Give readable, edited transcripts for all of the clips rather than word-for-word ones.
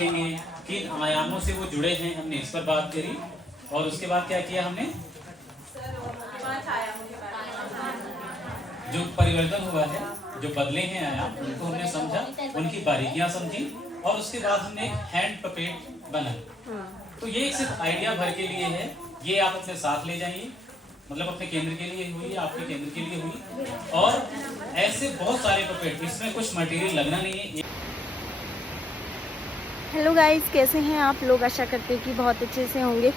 देखेंगे, किन आयामों से वो जुड़े हैं, हमने इस पर बात करी। और उसके बाद क्या किया हमने, जो परिवर्तन हुआ है, जो बदले हैं आयाम, उनको हमने समझा, उनकी बारीकियां समझी, और उसके बाद हमने एक हैंड पपेट बनाया। तो ये एक सिर्फ आइडिया भर के लिए है, ये आप अपने साथ ले जाइए, मतलब अपने केंद्र के लिए हुई, आपके केंद्र के लिए हुई। और ऐसे बहुत सारे पपेट, इसमें कुछ मटेरियल लगना नहीं है। हेलो गाइस, कैसे हैं आप लोग? आशा करते हैं कि बहुत अच्छे से होंगे।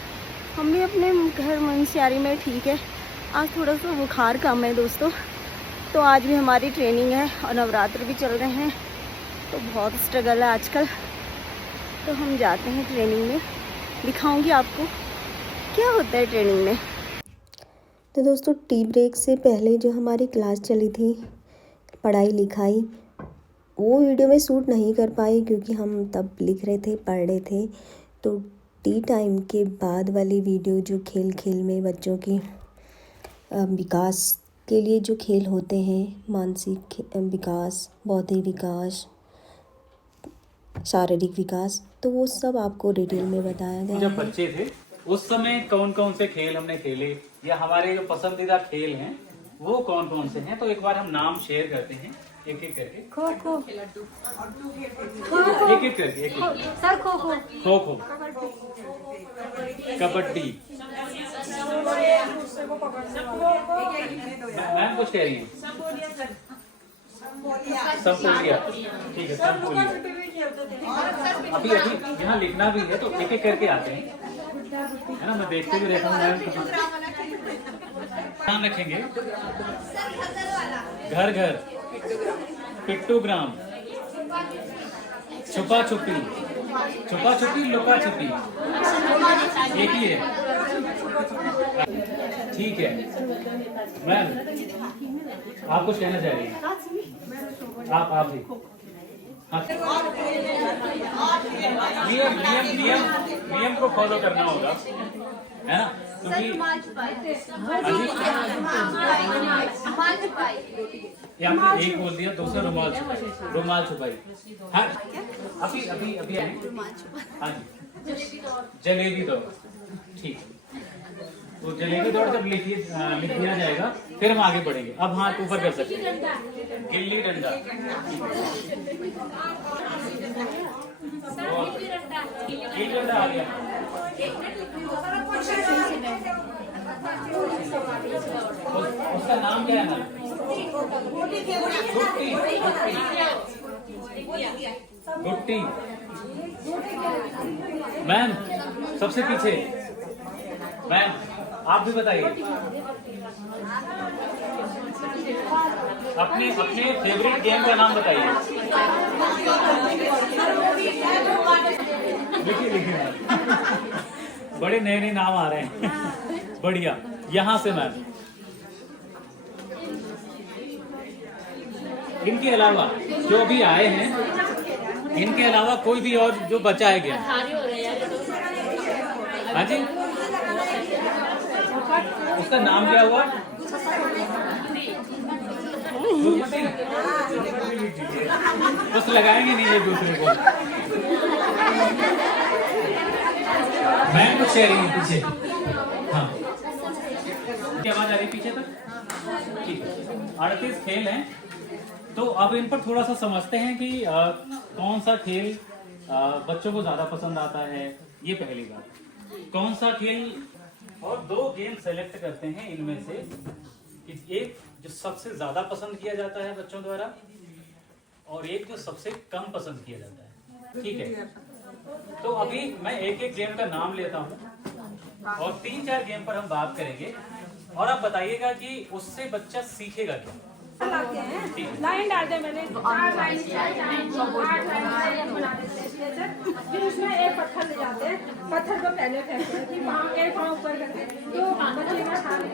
हम भी अपने घर मुंशियारी में ठीक है। आज थोड़ा सा बुखार कम है दोस्तों। तो आज भी हमारी ट्रेनिंग है और नवरात्र भी चल रहे हैं, तो बहुत स्ट्रगल है आजकल। तो हम जाते हैं ट्रेनिंग में, दिखाऊंगी आपको क्या होता है ट्रेनिंग में। तो दोस्तों, टी ब्रेक से पहले जो हमारी क्लास चली थी पढ़ाई लिखाई, वो वीडियो में शूट नहीं कर पाई क्योंकि हम तब लिख रहे थे, पढ़ रहे थे। तो टी टाइम के बाद वाली वीडियो जो खेल खेल में बच्चों की विकास के लिए जो खेल होते हैं, मानसिक विकास, बौद्धिक विकास, शारीरिक विकास, तो वो सब आपको डिटेल में बताया गया है। जब बच्चे थे उस समय कौन कौन से खेल हमने खेले, या हमारे जो पसंदीदा खेल हैं वो कौन कौन से हैं, तो एक बार हम नाम शेयर करते हैं एक एक करके। खो खो, एक एक करके, एक एक। सर खो खो, खो खो, कबड्डी, मैम कुछ कह रही हैं, संपोलिया, ठीक है संपोलिया। अभी अभी यहाँ लिखना भी है तो एक एक करके आते हैं, है ना, मैं देखते भी रहता हूँ मैम। ध्यान रखेंगे, घर घर, पिट्टूग्राम, छुपा छुपी, छुपा छुपी, लुका छुपी, एक ही है, ठीक है। मैम आप कुछ कहना चाह रही हैं? आप भी नियम नियम नियम नियम को फॉलो करना होगा, है ना, क्योंकि आपने एक बोल दिया, दूसरा रुमाल छुपाई, रुमाल छुपाई। हाँ अभी अभी अभी हाँ जी, जलेबी दौड़, ठीक है। तो जलेबी दौड़ जब लिख दिया जाएगा फिर हम आगे बढ़ेंगे। अब हाथ ऊपर कर सकते हैं, गिल्ली डंडा, गिल्ली डंडा आ गया। उसका नाम क्या है ना? गुट्टी। मैम सबसे पीछे, मैम आप भी बताइए अपने अपने फेवरेट गेम का नाम बताइए। लिखिए लिखिए, बड़े नए नए नाम आ रहे हैं। बढ़िया। यहाँ से मैम, इनके अलावा जो भी आए हैं, इनके अलावा कोई भी और जो बचा है गेम? हाँ जी, उसका नाम क्या हुआ? बस लगाएंगे नहीं एक दूसरे को। मैं कुछ कह रही हूँ पीछे, हाँ क्या आवाज आ रही पीछे तक? ठीक है, 38 खेल हैं। तो अब इन पर थोड़ा सा समझते हैं कि कौन सा खेल बच्चों को ज्यादा पसंद आता है। ये पहली बात, कौन सा खेल, और 2 गेम सेलेक्ट करते हैं इनमें से, एक जो सबसे ज्यादा पसंद किया जाता है बच्चों द्वारा, और एक जो सबसे कम पसंद किया जाता है, ठीक है। तो अभी मैं एक एक गेम का नाम लेता हूँ और 3-4 गेम पर हम बात करेंगे, और आप बताइएगा कि उससे बच्चा सीखेगा क्या। लाइन डाल दे, मैंने 4 लाइन 8 लाइन बना देते हैं। फिर उसमें एक पत्थर ले जाते हैं, पत्थर को पहले फेंकते हैं, फिर पाँव एक पाँव ऊपर करके, तो बचेगा सारे।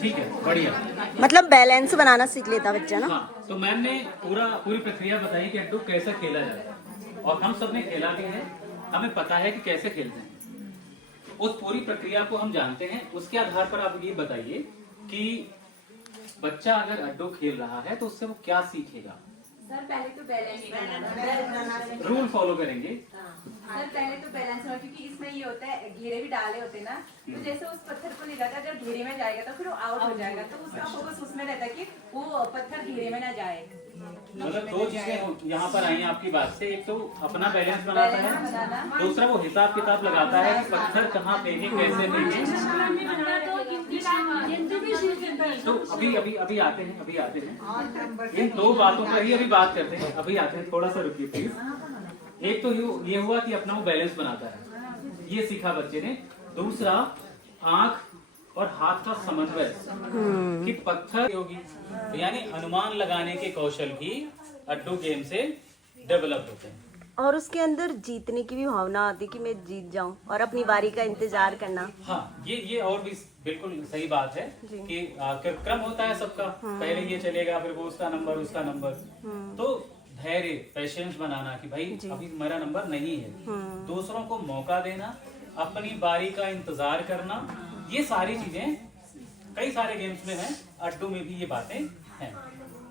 ठीक है, बढ़िया। मतलब बैलेंस बनाना सीख लेता बच्चा ना। हाँ, तो मैम ने पूरी प्रक्रिया बताई कि अड्डू कैसे खेला जाता है, और हम सब ने खेला भी है, हमें पता है कि कैसे खेलते हैं। उस पूरी प्रक्रिया को हम जानते हैं। उसके आधार पर आप ये बताइए कि बच्चा अगर अड्डू खेल रहा है तो उससे वो क्या सीखेगा। सर पहले तो बैलेंस रूल फॉलो करेंगे। सर पहले तो बैलेंस होगा, क्योंकि इसमें ये होता है घेरे भी डाले होते हैं ना, तो जैसे उस पत्थर को ले जाता है, अगर घेरे में जाएगा तो फिर वो आउट हो जाएगा, तो उसका फोकस उसमें रहता है कि वो पत्थर घेरे में ना जाए। मतलब दो चीजें यहाँ पर आई आपकी बात से, एक तो अपना बैलेंस बनाता है, दूसरा वो हिसाब किताब लगाता है कि पत्थर कहाँ फेंके, कैसे फेंके। तो अभी आते हैं इन दो बातों पर ही अभी बात करते हैं। अभी आते हैं, थोड़ा सा रुकिए प्लीज। एक तो ये हुआ कि अपना वो बैलेंस बनाता है, ये सीखा बच्चे ने। दूसरा आंख और हाथ का समन्वय कि पत्थर होगी, यानी अनुमान लगाने के कौशल भी अड्डू गेम से डेवलप होते हैं। और उसके अंदर जीतने की भी भावना आती कि मैं जीत जाऊं और अपनी बारी का इंतजार करना। हाँ, ये और भी बिल्कुल सही बात है कि क्रम होता है सबका, पहले ये चलेगा, फिर वो उसका नंबर। तो धैर्य, पेशेंस बनाना कि भाई अभी मेरा नंबर नहीं है, दूसरों को मौका देना, अपनी बारी का इंतजार करना, ये सारी चीजें कई सारे गेम्स में हैं, अड्डू में भी ये बातें हैं।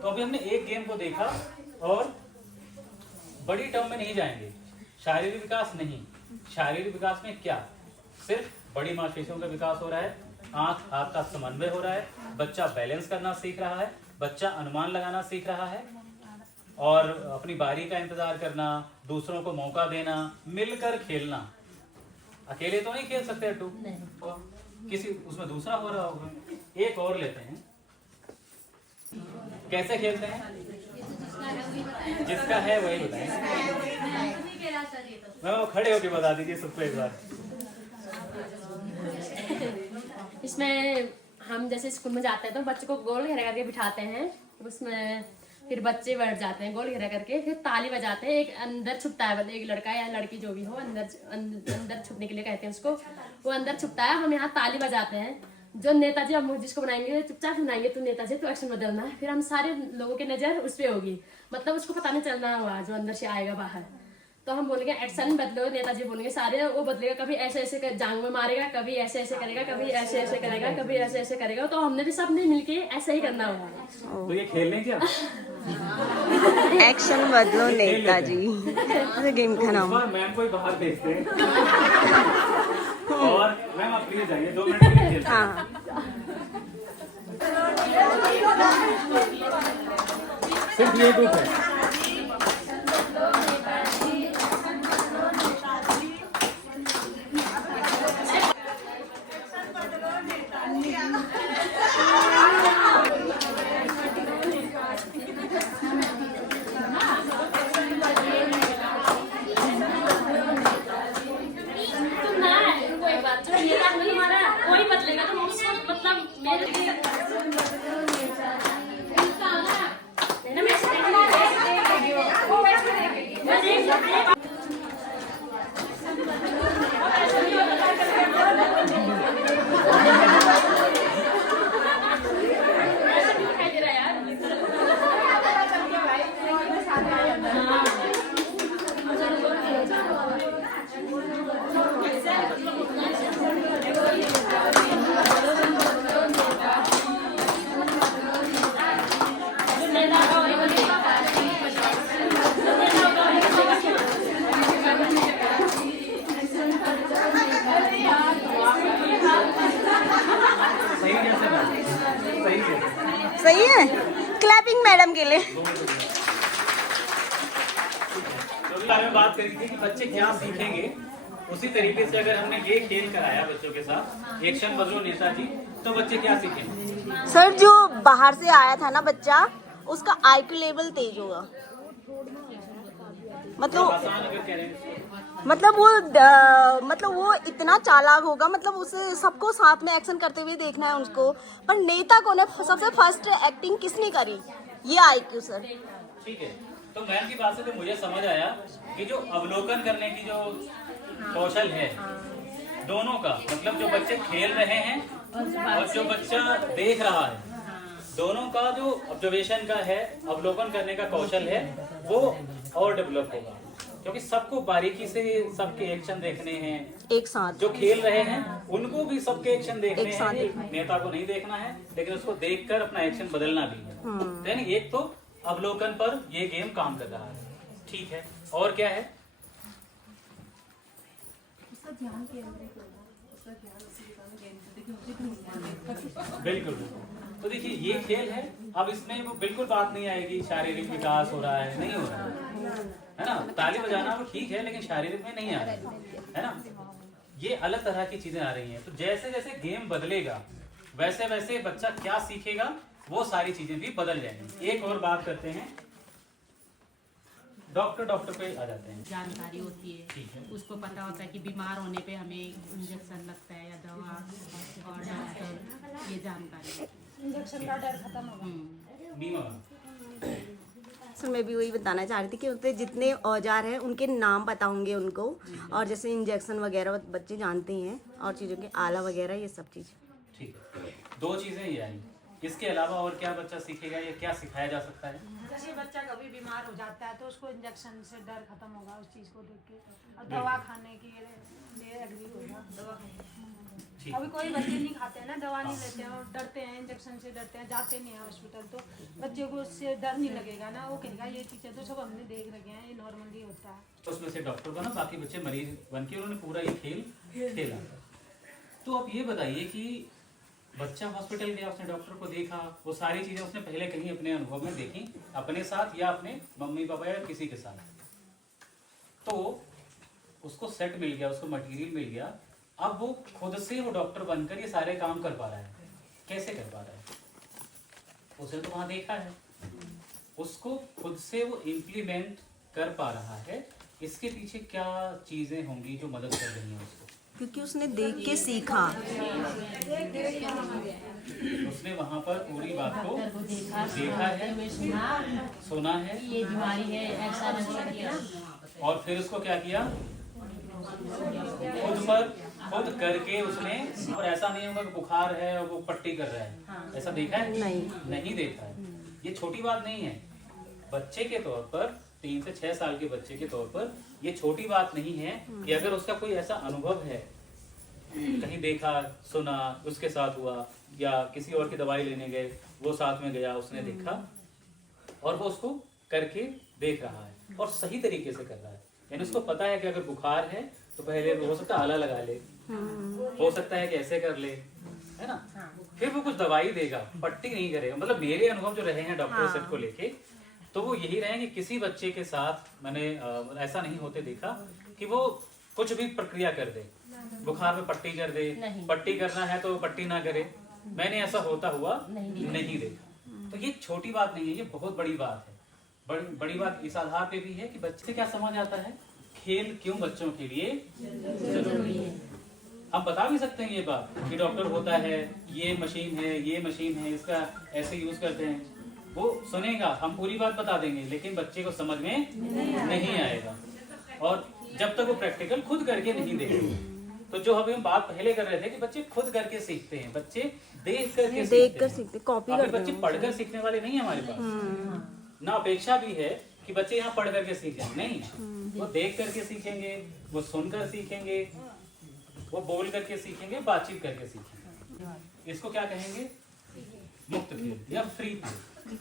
तो अभी हमने एक गेम को देखा और बड़ी टर्म में नहीं जाएंगे। शारीरिक विकास नहीं, शारीरिक विकास में क्या, सिर्फ बड़ी मांसपेशियों का विकास हो रहा है, आंख हाथ का समन्वय हो रहा है, बच्चा बैलेंस करना सीख रहा है, बच्चा अनुमान लगाना सीख रहा है, और अपनी बारी का इंतजार करना, दूसरों को मौका देना, मिलकर खेलना। अकेले तो नहीं खेल सकते अड्डू, किसी उसमें दूसरा हो रहा होगा। एक और लेते हैं, कैसे खेलते हैं, जिसका है वही बताएं। मैं खड़े होके बता दीजिए सबको एक बार। इसमें हम जैसे स्कूल में जाते हैं तो बच्चे को गोल घेरा करके बिठाते हैं, उसमें फिर बच्चे बैठ जाते हैं गोल घेरा करके, फिर ताली बजाते हैं। एक अंदर छुपता है, एक लड़का या लड़की जो भी हो, अंदर छुपने के लिए कहते हैं उसको, वो अंदर छुपता है। हम यहाँ ताली बजाते हैं, जो नेताजी हम जिसको बनाएंगे चुपचाप सुनाएंगे, तू नेताजी तो एक्शन बदलना है, फिर हम सारे लोगों की नजर उस पर होगी, मतलब उसको पता नहीं चलना हुआ जो अंदर से आएगा बाहर। तो हम बोलेंगे एक्शन बदलो, नेताजी बोलेंगे सारे, वो बदलेगा, कभी ऐसे ऐसे जांग में मारेगा, कभी ऐसे ऐसे करेगा, कभी ऐसे ऐसे करेगा, कभी ऐसे ऐसे करेगा। तो हमने भी सबने मिलके ऐसे ही करना होगा। तो ये खेलने क्या एक्शन बदलो नेताजी, गेम का नाम। मैम को बाहर भेजते हैं और मैम आप प्लीज जाइए, 2 मिनट के लिए। हाँ, सिर्फ ये ग्रुप है। कोई बदलेगा तो मतलब मेरे सही है। क्लैपिंग मैडम के लिए। हमें बात करी थी कि बच्चे क्या सीखेंगे, उसी तरीके से अगर हमने ये खेल कराया बच्चों के साथ, एक्शन बदलो नेताजी, तो बच्चे क्या सीखेंगे? सर जो बाहर से आया था ना बच्चा, उसका आईक्यू लेवल तेज होगा, मतलब वो इतना चालाक होगा, मतलब उसे सबको साथ में एक्शन करते हुए देखना है उसको। पर नेता को ने सबसे फर्स्ट एक्टिंग किसने करी, ये आईक्यू सर। ठीक है, तो मैम की बात से तो मुझे समझ आया कि जो अवलोकन करने की जो कौशल है दोनों का, मतलब जो बच्चे खेल रहे हैं और जो बच्चा देख रहा है, दोनों का जो ऑब्जर्वेशन का है, अवलोकन करने का कौशल है, वो और डेवलप होगा। क्योंकि सबको बारीकी से सबके एक्शन देखने हैं एक साथ, जो खेल रहे हैं उनको भी सबके एक्शन देखने हैं, नेता को नहीं देखना है, लेकिन उसको देखकर अपना एक्शन बदलना भी है। यानी एक तो अवलोकन पर ये गेम काम कर रहा है। ठीक है, और क्या है? बिल्कुल। तो देखिए ये खेल है, अब इसमें वो बिल्कुल बात नहीं आएगी शारीरिक विकास हो रहा है, नहीं हो रहा है ना। ताली बजाना वो ठीक है, लेकिन शारीरिक में नहीं आ रहा है ना। ये अलग तरह की चीजें आ रही हैं। तो जैसे जैसे गेम बदलेगा वैसे वैसे बच्चा क्या सीखेगा, वो सारी चीजें भी बदल जाएंगी। एक और बात करते हैं, डॉक्टर पे आ जाते हैं। जानकारी होती है, ठीक है। उसको पता होता है कि बीमार होने पे हमें इंजेक्शन लगता है या दवा और डॉक्टर, ये जानकारी। इंजेक्शन का डर खत्म होगा। बीमा सर मैं भी वही बताना चाह रही थी कि उनके जितने औजार हैं उनके नाम पता होंगे उनको, और जैसे इंजेक्शन वगैरह बच्चे जानते ही हैं, और चीज़ों के आला वगैरह ये सब चीज़। ठीक है, दो चीजें ये आई। इसके अलावा और क्या बच्चा सीखेगा या क्या सिखाया जा सकता है? जैसे बच्चा कभी बीमार हो जाता है तो उसको इंजेक्शन से डर खत्म होगा उस चीज को देख के, और दवा खाने की लिए एग्री होगा। ठीक अभी कोई बच्चे नहीं खाते हैं ना, दवा नहीं लेते हैं और डरते हैं, इंजेक्शन से डरते हैं, जाते नहीं है हॉस्पिटल। तो बच्चे को उससे डर नहीं लगेगा ना, वो कहेगा ये चीजें तो सब हमने देख रखे हैं, ये नॉर्मली होता है। तो उसमें से डॉक्टर बना, बाकी बच्चे मरीज बन के उन्होंने पूरा ये खेल खेला। तो अब ये बताइए कि बच्चा हॉस्पिटल गया, उसने डॉक्टर को देखा, वो सारी चीजें उसने पहले कहीं अपने अनुभव में देखी, अपने साथ या अपने मम्मी पापा या किसी के साथ, तो उसको सेट मिल गया, उसको मटेरियल मिल गया। अब वो खुद से वो डॉक्टर बनकर ये सारे काम कर पा रहा है। कैसे कर पा रहा है? उसे तो वहां देखा है, उसको खुद से वो इम्प्लीमेंट कर पा रहा है। इसके पीछे क्या चीजें होंगी जो मदद कर रही हैं उसको? क्योंकि उसने देख के सीखा, उसने वहां पर पूरी बात को देखा है, सुना है, ये बीमारी है, ऐसा नहीं है ना। और फिर उसको क्या किया? खुद करके उसने। और ऐसा नहीं होगा कि बुखार है और वो पट्टी कर रहा है, ऐसा देखा है? नहीं देखा है। ये छोटी बात नहीं है। बच्चे के तौर पर, 3 से 6 साल के बच्चे के तौर पर ये छोटी बात नहीं है कि अगर उसका कोई ऐसा अनुभव है, कहीं देखा सुना, उसके साथ हुआ, या किसी और की दवाई लेने गए, वो साथ में गया, उसने देखा और वो उसको करके देख रहा है और सही तरीके से कर रहा है। यानी उसको पता है कि अगर बुखार है तो पहले हो सकता है आला लगा ले, हो सकता है कि ऐसे कर ले, है ना। फिर वो कुछ दवाई देगा, पट्टी नहीं करेगा। मतलब मेरे अनुभव जो रहे हैं डॉक्टर सेट को लेके, तो वो यही रहे कि किसी बच्चे के साथ मैंने ऐसा नहीं होते देखा कि वो कुछ भी प्रक्रिया कर दे, बुखार में पट्टी कर दे, पट्टी करना है तो पट्टी ना करे। मैंने ऐसा होता हुआ नहीं देखा। तो ये छोटी बात नहीं है, ये बहुत बड़ी बात है। बड़ी बात इस आधार पे भी है कि बच्चे क्या समझ आता है, खेल क्यों बच्चों के लिए जरूरी है। हम बता भी सकते हैं ये बात कि डॉक्टर होता है, ये मशीन है, इसका ऐसे यूज करते हैं। वो सुनेगा, हम पूरी बात बता देंगे, लेकिन बच्चे को समझ में नहीं आएगा। और जब तक वो प्रैक्टिकल खुद करके नहीं देखेगा। तो जो अभी हम बात पहले कर रहे थे कि बच्चे खुद करके सीखते हैं, बच्चे देख कर सीखते, कॉपी करते हैं। बच्चे पढ़कर सीखने वाले नहीं है हमारे पास। ना अपेक्षा भी है कि बच्चे यहाँ पढ़ करके सीखें, नहीं, वो देख करके सीखेंगे, वो सुनकर सीखेंगे, वो बोल करके सीखेंगे, बातचीत करके सीखेंगे। इसको क्या कहेंगे? मुक्त खेल या फ्री खेल।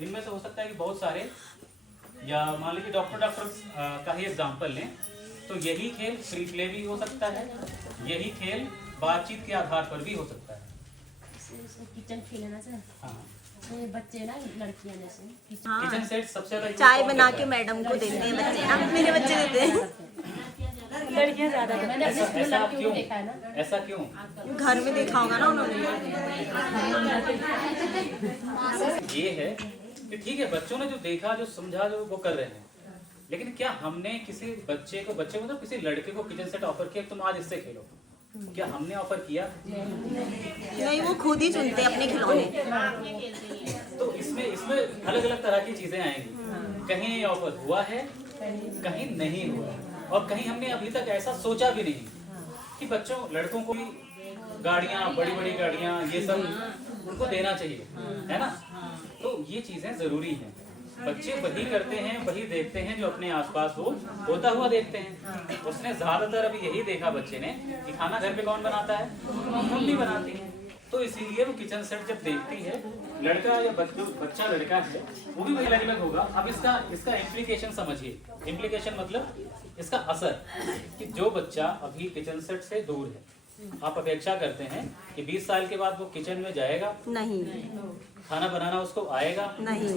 इनमें से हो सकता है कि बहुत सारे, या मान लीजिए डॉक्टर का ही एग्जाम्पल लें, तो यही खेल फ्री प्ले भी हो सकता है, यही खेल बातचीत के आधार पर भी हो सकता है। किचन खेल है ना सर। हाँ, बच्चे ना, लड़कियां जैसे किचन सेट सबसे ज्यादा चाय बना के मैडम को देते हैं बच्चे ना, मेरे बच्चे देते हैं, लड़कियां ज्यादा। मैंने अपने स्कूल ऐसा लड़कियों क्यों? को देखा है ना। ऐसा क्यों? घर में देखा होगा ना उन्होंने। ये है कि ठीक है, बच्चों ने जो देखा, जो समझा, जो वो कर रहे हैं, लेकिन क्या हमने किसी बच्चे को मतलब किसी लड़के को किचन सेट ऑफर किया, तुम आज इससे खेलो? क्या हमने ऑफर किया? नहीं, वो खुद ही चुनते हैं अपने खिलौने। तो इसमें अलग अलग तरह की चीजें आएंगी। कहीं ये ऑफर हुआ है, कहीं नहीं हुआ, और कहीं हमने अभी तक ऐसा सोचा भी नहीं कि बच्चों, लड़कों को भी गाड़ियां, बड़ी बड़ी गाड़ियां, ये सब उनको देना चाहिए, है ना। तो ये चीजें जरूरी हैं। बच्चे वही करते हैं, वही देखते हैं जो अपने आसपास होता हुआ देखते हैं। उसने ज्यादातर अभी यही देखा बच्चे ने कि खाना घर पे कौन बनाता है? मम्मी बनाती है। तो इसीलिए वो किचन सेट जब देखती है, लड़का या जो बच्चा लड़का है वो भी अलग अलग होगा। अब इसका इम्प्लीकेशन समझिए। इम्प्लीकेशन मतलब इसका असर कि जो बच्चा अभी किचन सेट से दूर है, आप अपेक्षा करते हैं कि 20 साल के बाद वो किचन में जाएगा? नहीं। खाना बनाना उसको आएगा? नहीं।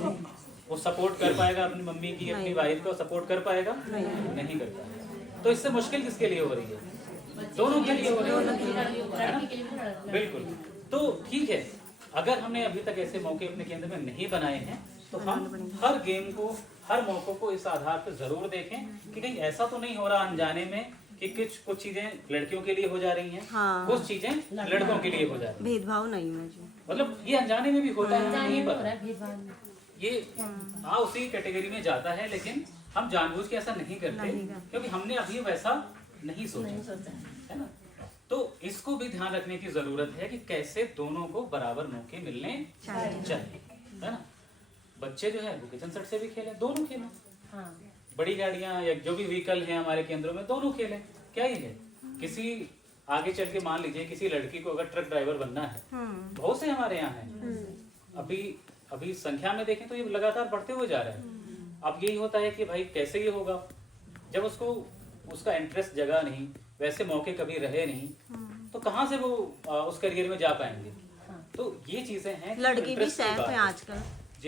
वो सपोर्ट कर पाएगा अपनी मम्मी की, अपनी वाइफ को सपोर्ट कर पाएगा? नहीं कर पाएगा। तो इससे मुश्किल किसके लिए हो रही है? दोनों के लिए हो रही है। बिल्कुल। तो ठीक है, अगर हमने अभी तक ऐसे मौके अपने केंद्र में नहीं बनाए हैं तो हम हर गेम को, हर मौकों को इस आधार पर जरूर देखें कि कहीं ऐसा तो नहीं हो रहा अनजाने में कि कुछ चीजें लड़कियों के लिए हो जा रही हैं, कुछ चीजें लड़कों के लिए हो जा रही हैं। भेदभाव नहीं मुझे, मतलब ये अनजाने में भी होता है, नहीं पता, ये उसी कैटेगरी में जाता है, लेकिन हम जानबूझ के ऐसा नहीं करते क्योंकि हमने अभी वैसा नहीं सोचा, है ना। तो इसको भी ध्यान रखने की जरूरत है कि कैसे दोनों को बराबर मौके मिलने चाहिए, है ना। बच्चे जो है वो किचन सेट से भी खेलें, दोनों खेलें। बड़ी गाड़ियां या जो भी व्हीकल है हमारे केंद्रों में, दोनों खेलें। क्या ये है, किसी आगे चल के मान लीजिए किसी लड़की को अगर ट्रक ड्राइवर बनना है, बहुत से हमारे यहाँ है, अभी संख्या में देखें तो ये लगातार बढ़ते हुए जा रहे हैं। अब यही होता है कि भाई कैसे ये होगा जब उसका इंटरेस्ट जगा नहीं, वैसे मौके कभी रहे नहीं, तो कहाँ से वो उस करियर में जा पाएंगे। तो ये चीजें हैं। लड़की भी सेफ है आजकल,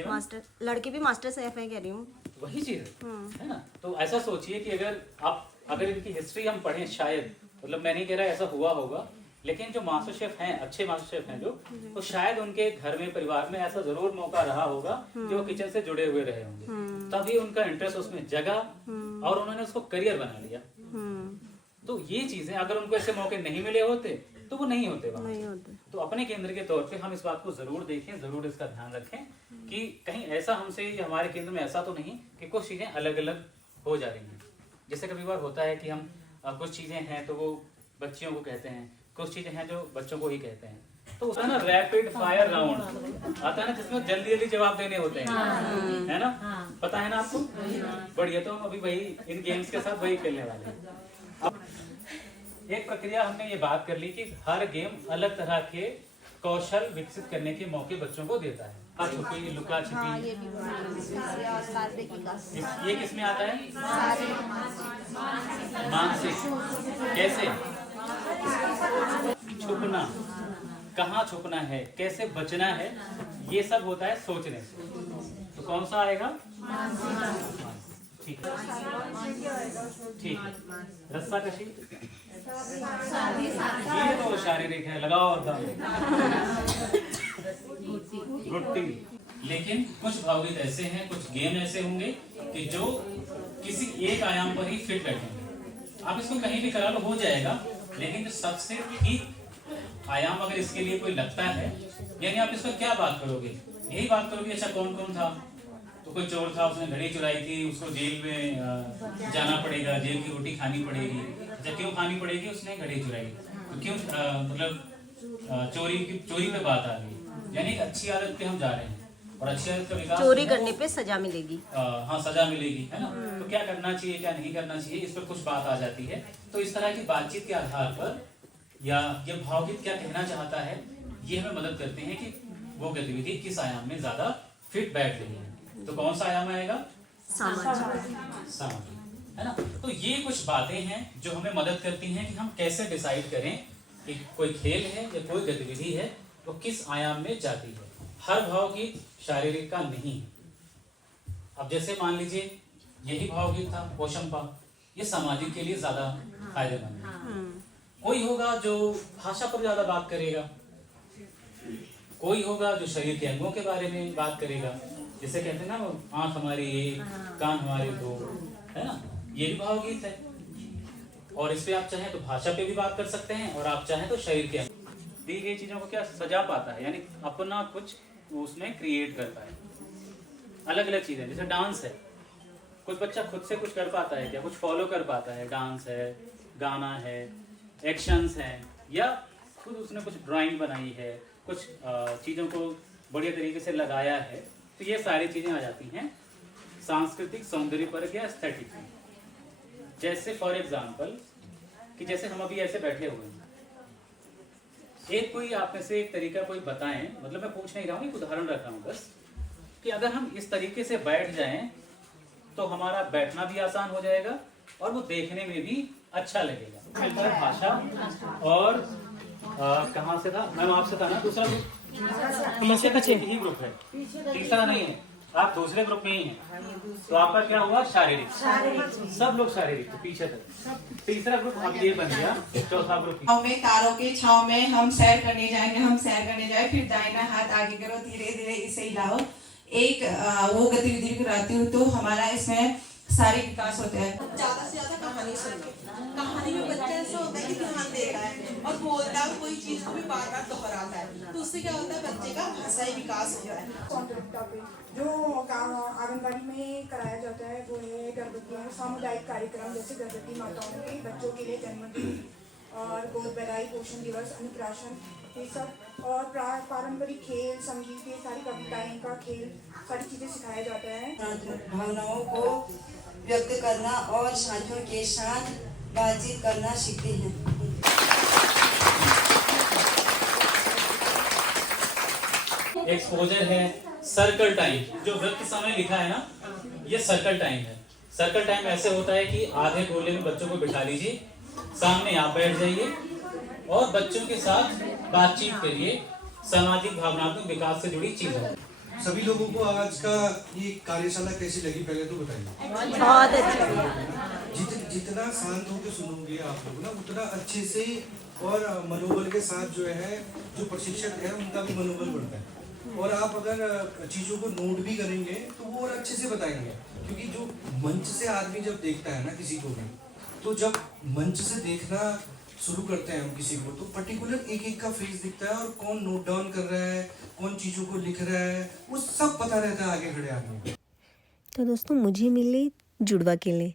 मास्टर लड़की भी मास्टर सेफ है, कह रही हूँ वही चीज है ना। तो ऐसा सोचिए कि अगर इनकी हिस्ट्री हम पढ़ें, शायद, मतलब मैं नहीं कह रहा ऐसा हुआ होगा, लेकिन जो मास्टर शेफ हैं, अच्छे मास्टर शेफ हैं जो, तो शायद उनके घर में, परिवार में ऐसा जरूर मौका रहा होगा कि वो किचन से जुड़े हुए रहे होंगे, तभी उनका इंटरेस्ट उसमें जगा और उन्होंने उसको करियर बना लिया। तो ये चीजें अगर उनको ऐसे मौके नहीं मिले होते तो वो नहीं होते वहाँ। तो अपने केंद्र के तौर पे हम इस बात को जरूर देखें, जरूर इसका ध्यान रखें कि कहीं ऐसा हमसे या हमारे केंद्र में ऐसा तो नहीं कि कुछ चीजें अलग अलग हो जा रही हैं। जैसे कभी बार होता है कि हम कुछ चीजें हैं तो वो बच्चियों को कहते हैं, कुछ चीजें हैं जो बच्चों को ही कहते हैं। तो उसका ना रैपिड फायर राउंड आता है ना, जिसमें जल्दी जल्दी जवाब देने होते हैं, है ना, पता है ना आपको। बढ़िया, तो हम अभी वही इन गेम्स के साथ वही खेलने वाले हैं। अब एक प्रक्रिया हमने ये बात कर ली कि हर गेम अलग तरह के कौशल विकसित करने के मौके बच्चों को देता है। छुपी, लुका छिपी, ये किसमें आता है? मानसिक। कैसे छुपना, कहाँ छुपना है, कैसे बचना है, ये सब होता है सोचने से। तो कौन सा आएगा? ठीक है। रस्सा कशी, ये तो शारीरिक है, लगाओ और दम। रोटी। लेकिन कुछ भावगीत ऐसे हैं, कुछ गेम ऐसे होंगे कि जो किसी एक आयाम पर ही फिट बैठेंगे। आप इसको कहीं भी करा लो, हो जाएगा, लेकिन जो सबसे ठीक आयाम अगर इसके लिए कोई लगता है, यानी आप इसको क्या बात करोगे? यही बात करोगे, अच्छा कौन कौन था? तो कोई चोर था, उसने घड़ी चुराई थी, उसको जेल में जाना पड़ेगा, जेल की रोटी खानी पड़ेगी। अच्छा क्यों खानी पड़ेगी? उसने घड़ी चुराई, तो क्यों, मतलब चोरी पे बात आ गई। यानी अच्छी आदत पे हम जा रहे हैं और अच्छी आदत का विकास, चोरी करने पे सजा मिलेगी। हाँ, सजा मिलेगी, है ना। तो क्या करना चाहिए, क्या नहीं करना चाहिए, इस पर कुछ बात आ जाती है। तो इस तरह की बातचीत के आधार पर या ये भावगीत क्या कहना चाहता है, ये हमें मदद करते हैं कि वो गतिविधि किस आयाम में ज्यादा फिट बैठ रही है। तो कौन सा आयाम आएगा? सामाजिक, है ना। तो ये कुछ बातें हैं जो हमें मदद करती हैं कि हम कैसे डिसाइड करें कि कोई खेल है या कोई गतिविधि है वो किस आयाम में जाती है। हर भावगीत शारीरिक का नहीं। अब जैसे मान लीजिए यही भावगीत था पोशंपा, ये सामाजिक के लिए ज्यादा फायदेमंद है। कोई होगा जो भाषा पर ज्यादा बात करेगा, कोई होगा जो शरीर के अंगों के बारे में बात करेगा, जैसे कहते हैं ना, वो आंख हमारी एक, कान हमारे दो, है ना, ये भी भावगीत है। और इस पे आप चाहें तो भाषा पे भी बात कर सकते हैं और आप चाहें तो शरीर के दी गई चीजों को क्या सजा पाता है, यानी अपना कुछ उसमें क्रिएट करता है। अलग अलग चीजें, जैसे डांस है, कुछ बच्चा खुद से कुछ कर पाता है क्या, कुछ फॉलो कर पाता है, डांस है, गाना है, एक्शंस हैं, या खुद उसने कुछ ड्राइंग बनाई है, कुछ चीज़ों को बढ़िया तरीके से लगाया है। तो ये सारी चीज़ें आ जाती हैं सांस्कृतिक सौंदर्य पर या एस्थेटिक में। जैसे फॉर एग्जांपल कि जैसे हम अभी ऐसे बैठे हुए हैं, एक कोई आप में से एक तरीका कोई बताएं, मतलब मैं पूछ नहीं रहा हूँ, एक उदाहरण रख रहा हूँ बस, कि अगर हम इस तरीके से बैठ जाएं तो हमारा बैठना भी आसान हो जाएगा और वो देखने में भी अच्छा लगेगा। मिलता है भाषा और कहाँ से था मैम, आपसे था ना दूसरा ग्रुप, पीछे का ही ग्रुप है, तीसरा नहीं है, आप दूसरे ग्रुप में ही हैं। तो आपका क्या हुआ, शारीरिक, सब लोग शारीरिक, तो पीछे तक। तीसरा ग्रुप अब ये बन गया, चौथा ग्रुप छाँव में, तारों के छाँव में हम सैर करने जाएंगे, हम सैर करने जाए, फिर दाहिना हाथ आगे करो, धीरे धीरे इसे हिलाओ, एक वो गतिविधि कराती हूँ तो हमारा इसमें सारे विकास होता है। ज्यादा से ज्यादा कहानी सुनिए। कहानी में बच्चा ऐसा होता है कि ध्यान दे रहा है और बोलता है, कोई चीज को भी बार बार दोहराता है, तो उससे क्या होता है, बच्चे का भाषाई विकास होता है। जो आंगनबाड़ी में कराया जाता है वो है गर्भवती सामुदायिक कार्यक्रम, जैसे गर्भवती माताओं के बच्चों के लिए जन्मदिन और गोद भराई, पोषण दिवस, अन्नप्राशन, ये सब, और पारंपरिक खेल, संगीत, ये सारी कविताएं का खेल, सारी चीजें सिखाया जाता है। भावनाओं को व्यक्त करना और साथियों के साथ बातचीत करना सीखते हैं। एक्सपोजर है, सर्कल टाइम, जो वृत्त समय लिखा है ना, ये सर्कल टाइम है। सर्कल टाइम ऐसे होता है कि आधे गोले में बच्चों को बिठा लीजिए, सामने आप बैठ जाइए और बच्चों के साथ बातचीत करिए, सामाजिक भावनात्मक विकास से जुड़ी चीजें। सभी लोगों को आज का ये कार्यशाला कैसी लगी, पहले तो बताइए। बहुत अच्छा। जितना शांत होकर सुनोगे आप लोग ना, उतना अच्छे से और मनोबल के साथ जो है, जो प्रशिक्षक है उनका भी मनोबल बढ़ता है। और आप अगर चीज़ों को नोट भी करेंगे तो वो और अच्छे से बताएंगे, क्योंकि जो मंच से आदमी जब देखता है ना किसी को भी, तो जब मंच से देखना शुरू करते हैं हम किसी को, तो पर्टिकुलर एक एक का फेस दिखता है और कौन नोट डाउन कर रहा है, कौन चीज़ों को लिख रहा है, वो सब पता रहता है आगे खड़े आदमी। तो दोस्तों मुझे मिले जुड़वा केले,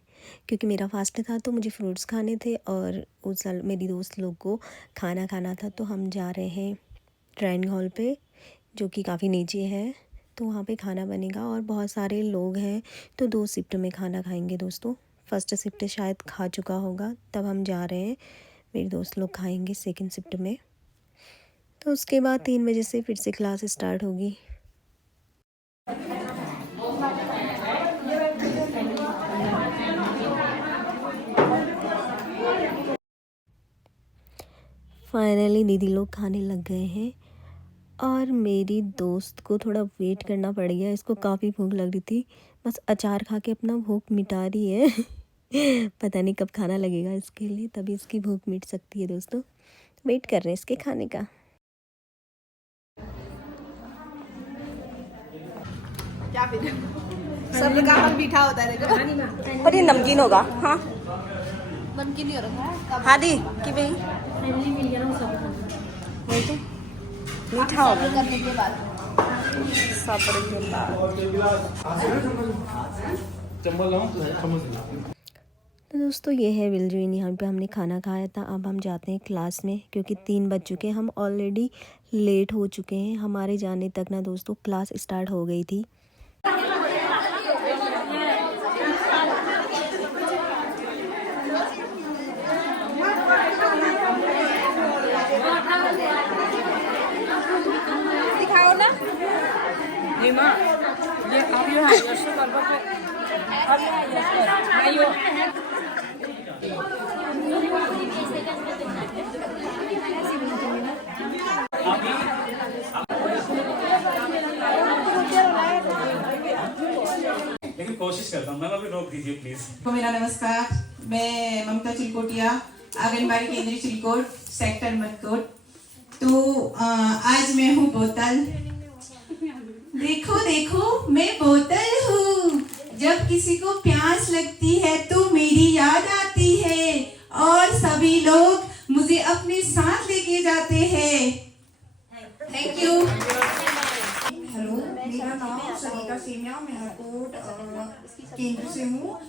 क्योंकि मेरा फास्ट था तो मुझे फ्रूट्स खाने थे और उस साल मेरी दोस्त लोग को खाना खाना था। तो हम जा रहे हैं ट्रेनिंग हॉल पे, जो कि काफ़ी नीचे है, तो वहाँ पे खाना बनेगा और बहुत सारे लोग हैं, तो 2 शिफ्ट में खाना खाएंगे दोस्तों। फर्स्ट शिफ्ट शायद खा चुका होगा, तब हम जा रहे हैं, मेरे दोस्त लोग खाएंगे सेकंड शिफ्ट में। तो उसके बाद 3 बजे से फिर से क्लास स्टार्ट होगी। फाइनली दीदी लोग खाने लग गए हैं और मेरी दोस्त को थोड़ा वेट करना पड़ गया, इसको काफ़ी भूख लग रही थी, बस अचार खा के अपना भूख मिटा रही है। पता नहीं कब खाना लगेगा इसके लिए, तभी इसकी भूख मिट सकती है दोस्तों। वेट कर रहे हैं इसके खाने का। क्या फिर सब का मन मीठा होता है, पर ये नमकीन होगा। हाँ नमकीन नहीं हो रहा हाँ दी कि भाई वही तो मीठा होगा करने के बाद। सापड़ के बाद। तो दोस्तों ये है विलजुइन, यहाँ पे हमने खाना खाया था। अब हम जाते हैं क्लास में, क्योंकि 3 बज चुके हैं, हम ऑलरेडी लेट हो चुके हैं। हमारे जाने तक ना दोस्तों क्लास स्टार्ट हो गई थी। दिखाओ ना ये माँ, ये अब ये है ये सब अब लेकिन कोशिश करता हूँ, मैं अभी रोक दीजिए प्लीज। तो मेरा नमस्कार, मैं ममता चिलकोटिया, आंगनबाड़ी केंद्रीय चिलकोट, सेक्टर मटकोट। तो आज मैं हूँ बोतल। देखो देखो मैं बोतल हूँ, जब किसी को प्यास लगती है तो मेरी याद आती है और सभी लोग मुझे अपने साथ लेके जाते हैं। Thank you. हेलो, मेरा नाम सरिता सेमिया, मैं हरकोट केंद्र से हूँ।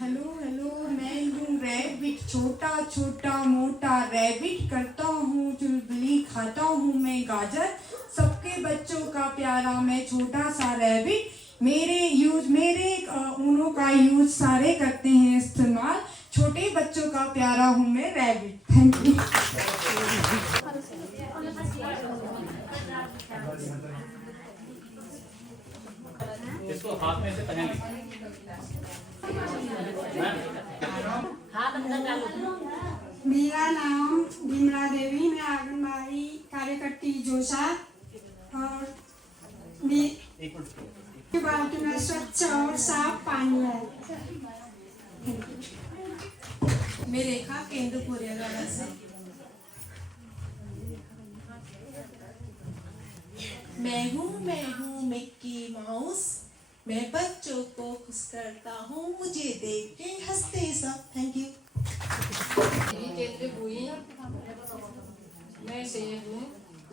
हेलो, मैं हूँ रैबिट, छोटा छोटा मोटा रैबिट, करता हूँ चुलबुली, खाता हूँ मैं गाजर, सबके बच्चों का प्यारा मैं छोटा सा रैबिट, मेरे ऊनों का यूज सारे करते हैं इस्तेमाल, छोटे बच्चों का प्यारा हूँ मैं रैबिट। Thank you. इसको हाथ में से पहन लीजिए। मेरा नाम विमला देवी, मैं आंगनबाड़ी कार्यकर्ती जोशा, और बाल्टी में स्वच्छ और साफ पानी है। मैं रेखा केंद्र कोरियागाड़ा से। मैं हूँ मिक्की माउस, मैं बच्चों को खुश करता हूँ, मुझे देख के हंसते सब। Thank you. केंद्र बुई, मैं सेब हूँ,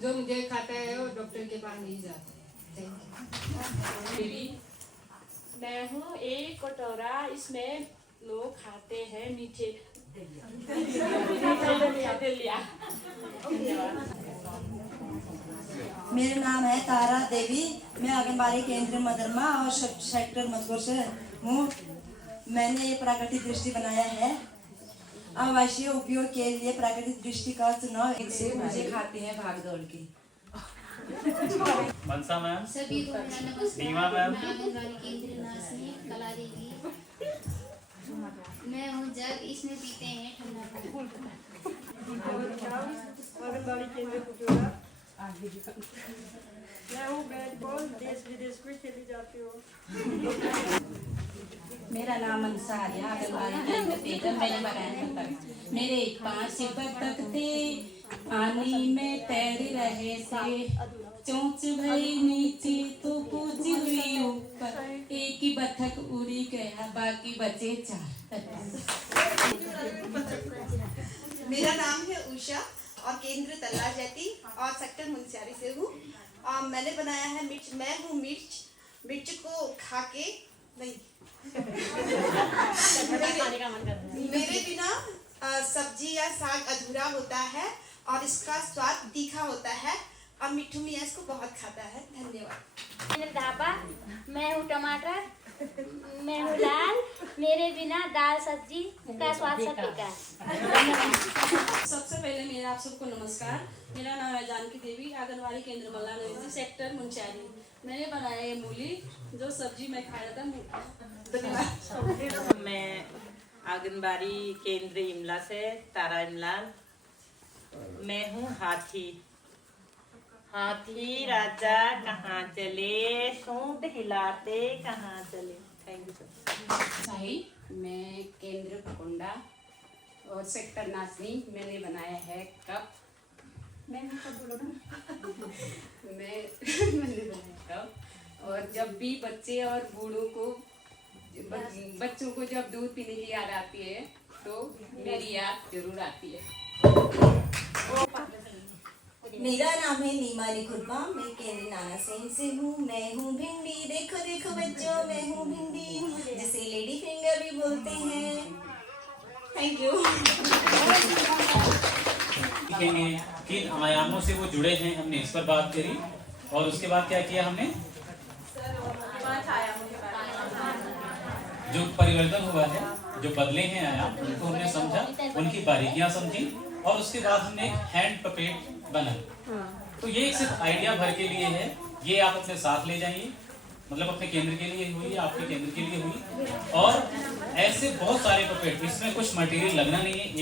जो मुझे खाता है वो डॉक्टर के पास नहीं जाता। मैं हूँ एक कटोरा, इसमें लोग खाते हैं मीठे दलिया। मेरा नाम है तारा देवी, मैं आंगनबाड़ी केंद्र मदरमा और सेक्टर मधुपुर से हूँ। मैंने ये प्राकृतिक दृष्टि बनाया है। आवासीय उपयोग के लिए प्राकृतिक दृष्टि का चुनाव से मुझे खाते हैं भाग दौड़ के। मनसा मैम, सभी को मेरा नमस्कार। नीमा मैम, मैं आंगनबाड़ी केंद्र नासनी कला देवी, मैं हूँ जग, इसमें पीते हैं ठंडा आंगनबाड़ी केंद्र कुटुरा, मैं हूँ बैट बॉल, देश विदेश में खेली जाती हूँ। मेरा नाम मनसा है, आंगनबाड़ी केंद्र तेजन, मैंने बनाया पतंग। मेरे 5 बत्तख थे, पानी में तैर रहे थे, चोंच भई नीचे तो पूजी हुई ऊपर, एक ही बत्तख उड़ी गया, बाकी बचे 4। मेरा नाम है उषा और केंद्र तल्ला जैती और सेक्टर मुंशियारी से हूँ। मैंने बनाया है मिर्च। मैं हूँ मिर्च को खा के नहीं मेरे बिना सब्जी या साग अधूरा होता है और इसका स्वाद तीखा होता है और मिट्ठू मियाँ इसको बहुत खाता है। धन्यवाद। ढाबा, मैं हूँ टमाटर, मैं हूँ लाल, मेरे बिना दाल सब्जी का स्वाद सब फीका है। सबसे पहले मेरा आप सबको नमस्कार। मेरा नाम है जानकी देवी, आंगनबाड़ी केंद्र मल्लानगरी, सेक्टर मुंशियारी। मैंने बनाया ये मूली, जो सब्जी मैं खाया था। धन्यवाद। मैं आंगनबाड़ी केंद्र इमला से तारा इमलान। मैं हूँ हाथी राजा कहाँ चले, सूंड हिलाते कहाँ चले। Thank you sir. मैं केंद्र कुंडा और सेक्टर नासनी, मैंने बनाया है कप। मैंने बनाया कप। और जब भी बच्चे और बूढ़ों को बच्चों को जब दूध पीने की याद आती है तो मेरी याद जरूर आती है। मेरा नाम है नीमा निखुरपा, मैं केंद्र नाना सेन से हूँ। मैं हूँ भिंडी, देखो देखो बच्चों, मैं हूँ भिंडी, जिसे लेडी फिंगर भी बोलते हैं। Thank you. देखेंगे किन आयामों से वो जुड़े हैं, हमने इस पर बात करी। और उसके बाद क्या किया हमने, जो परिवर्तन हुआ है, जो बदले हैं आयाम, उनको हमने समझा, उनकी बारीकियां समझी, और उसके बाद हमने एक हैंड पपेट बनाया। तो ये सिर्फ आइडिया भर के लिए है, ये आप अपने साथ ले जाइए, मतलब अपने केंद्र के लिए हुई, आपके केंद्र के लिए हुई। और ऐसे बहुत सारे पपेट, इसमें कुछ मटेरियल लगना नहीं है।